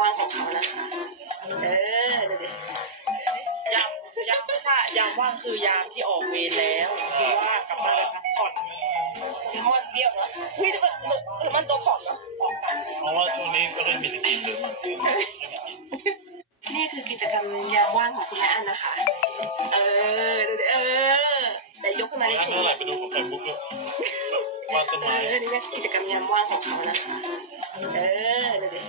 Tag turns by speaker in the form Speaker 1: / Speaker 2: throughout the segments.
Speaker 1: ว่างของเขานะคะ เออเดี๋ยวดิ
Speaker 2: ยามยามถ้ายามว่างคือยามที่ออกเวรแล้วคือว่ากลับบ้านไปพักผ่อน
Speaker 1: พี่มอนเบี้ยวเนาะเฮ้ยแต่มันหรือมันตัวผอมเนาะ
Speaker 2: ออกกัน
Speaker 3: เพราะว่าช่วงนี้ก็ได้มีสกินเลย
Speaker 1: นี่คือกิจกรรมยามว่างของคุณและอันนะคะ เออเดี๋ยวดิเออ แต่ยกขึ้นมาได้
Speaker 3: ร้าน
Speaker 1: ถุง
Speaker 3: เท่าไหร่ไปดูของไข่มุกด้วยว่าต้น
Speaker 1: เอ
Speaker 3: ไม้
Speaker 1: อนี่คือกิจกรรมยามว่างของเขานะคะ เออเดี๋ยวดิ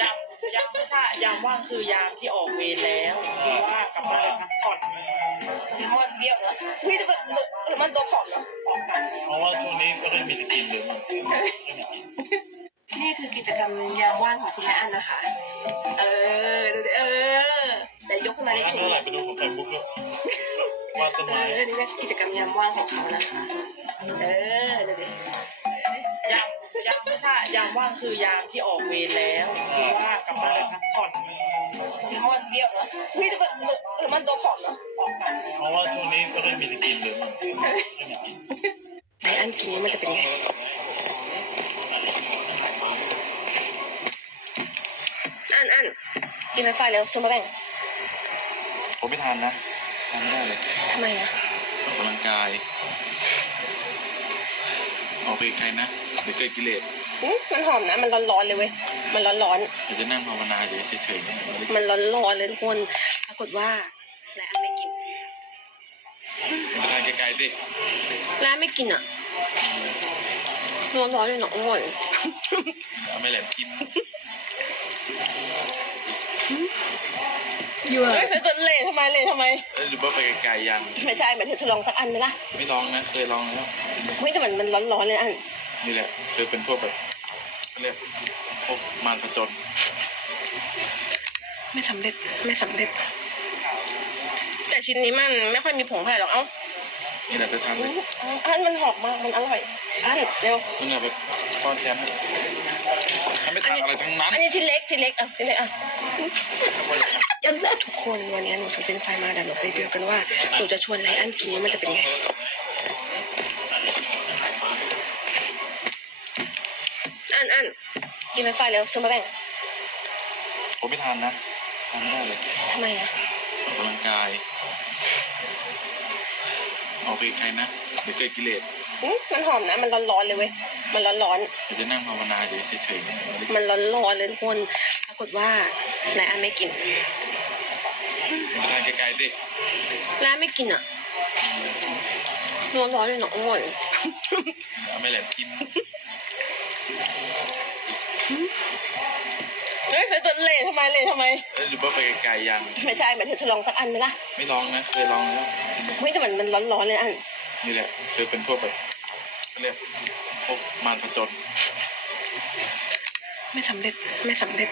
Speaker 2: ยามยามถ้ายามว่างคือยามที่ออกเวรแล้วคือว่ากลับบ้านไปพักผ่อน
Speaker 1: พี่มอนเบี้ยวเนาะเฮ้ยแต่มันหรือมันตัวผอมเนาะ
Speaker 2: ออกกัน
Speaker 3: เพราะว่าช่วงนี้ก็ได้มีสกินเลย
Speaker 1: นี่คือกิจกรรมยามว่างของคุณและอันนะคะ เออเดี๋ยวดิเออ แต่ยกขึ้นมาได้
Speaker 3: ร้าน
Speaker 1: ถุง
Speaker 3: เท่าไหร่ไปดูของไข่มุกด้วยว่าต้น
Speaker 1: เอ
Speaker 3: ไม้
Speaker 1: อนี่คือกิจกรรมยามว่างของเขานะคะ เออเดี๋ยวดิ
Speaker 2: ยามยามถ้ายามว่างคือยามที่ออกเวรแล้ว คือว่ากลับบ้านไปพักผ่อน
Speaker 1: พี่มอนเบี้ยวเนาะเฮ้ยแต่มันหรือมันตัวผอมเนาะ
Speaker 2: ออกกัน
Speaker 3: เพราะว่าช่วงนี้ก็ได้มีสกินเลย
Speaker 1: ไออันกินนี้มันจะเป็นยังไงอันอันกินไฟฟ้าแล้วซุปมาแบ่ง
Speaker 3: ผมไม่ทานนะทานไม่ได้เลย
Speaker 1: ทำไมอะ
Speaker 3: ออกกำลังกาย ออกไปไกลนะเดี๋ยวเกิดกิเลส
Speaker 1: อื้อมันหอมนะ มันร้อนๆเลยเว้ย มันร้อน
Speaker 3: เดี๋ยวจะนั่งภาวนาเฉยๆเนี่ย
Speaker 1: ๆมันร้อนๆเลยทุกคน ปรากฏว่าไลอันไม่กิน
Speaker 3: มาทานไกลๆดิ
Speaker 1: ไลอันไม่กินอะร้อนๆเลยเนาะอร่อย
Speaker 3: เอาไม่แหลมกิน
Speaker 1: เยอะเฮ้ยเธอเละทำไมเละทำไม
Speaker 3: เอ้ยหรือว่าไปไกลๆยัง
Speaker 1: ไม่ใช่หมายถึงเธอลองสักอันไหมล่ะ
Speaker 3: ไม่ลองนะ เคยลองแล้ว
Speaker 1: เฮ้ยแต่มันมันร้อนๆเลยอัน
Speaker 3: นี่แหละเคยเป็นพวกแบบ เขาเรียกพวกมารผจญ
Speaker 1: ไม่สำเร็จไม่สำเร็จ แต่ชิ้นนี้มันไม่ค่อยมีผงเท่าไหร่หรอกเอ้า
Speaker 3: นี่แหละจะทำเลย
Speaker 1: อันมันหอมมากมันอร่อยอันเร็ว
Speaker 3: นี่แหละแบบป้อนแชมป์ให้ไม่ทานอะไรทั้งนั้น
Speaker 1: อันนี้ชิ้นเล็กชิ้นเล็กอะชิ้นเล็กอะจนทุกคนวันนี้หนูซื้อเป็นไฟมาเดี๋ยวเราไปดูกันว่าหนูจะชวนไลอันกินมันจะเป็นยังไง อันอันกินไฟฟ้าแล้วซื้อมาแบ่ง
Speaker 3: ผมไม่ทานนะทานไม่ได้เลย
Speaker 1: ทำไมอะ
Speaker 3: ออกกำลังกาย ออกไปไกลนะเดี๋ยวเกิดกิเลส
Speaker 1: อื้อมันหอมนะ มันร้อนๆเลยเว้ย มันร้อน
Speaker 3: เดี๋ยวจะนั่งภาวนาเฉยๆเนี่ย
Speaker 1: ๆมันร้อนๆเลยทุกคน ปรากฏว่าไลอันไม่กิน
Speaker 3: มาทานไกลๆดิ
Speaker 1: ไลอันไม่กินอะร้อนๆเลยเนาะอร่อย
Speaker 3: เอาไม่แหลมกิน
Speaker 1: เฮ้ยเธอเละทำไมเละทำไม
Speaker 3: เอ้ยหรือว่าไปไกลๆยัง
Speaker 1: ไม่ใช่หมายถึงเธอลองสักอันไหมล่ะ
Speaker 3: ไม่ลองนะเคยลองแล้ว
Speaker 1: เฮ้ยแต่มันมันร้อนๆเลยอัน
Speaker 3: นี่แหละเคยเป็นพวกแบบเขาเรียกพวกมารผจญ
Speaker 1: ไม่สำเร็จไม่สำเร็จ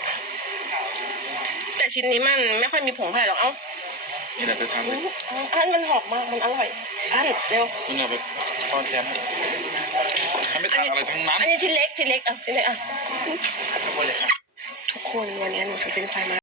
Speaker 1: แต่ชิ้นนี้มันไม่ค่อยมีผงเท่าไหร่หรอกเอ้า
Speaker 3: นี่แหละจะทำเลย
Speaker 1: อันมันหอมมากมันอร่อยอันเร็ว
Speaker 3: นี่แหละแบบป้อนแชมป์ให้ไม่ทาน อะไรทั้งนั้น
Speaker 1: อันนี้ชิ้นเล็กชิ้นเล็กอะชิ้นเล็กอะทุกคนวันนี้หนูซื้อเป็นไฟมา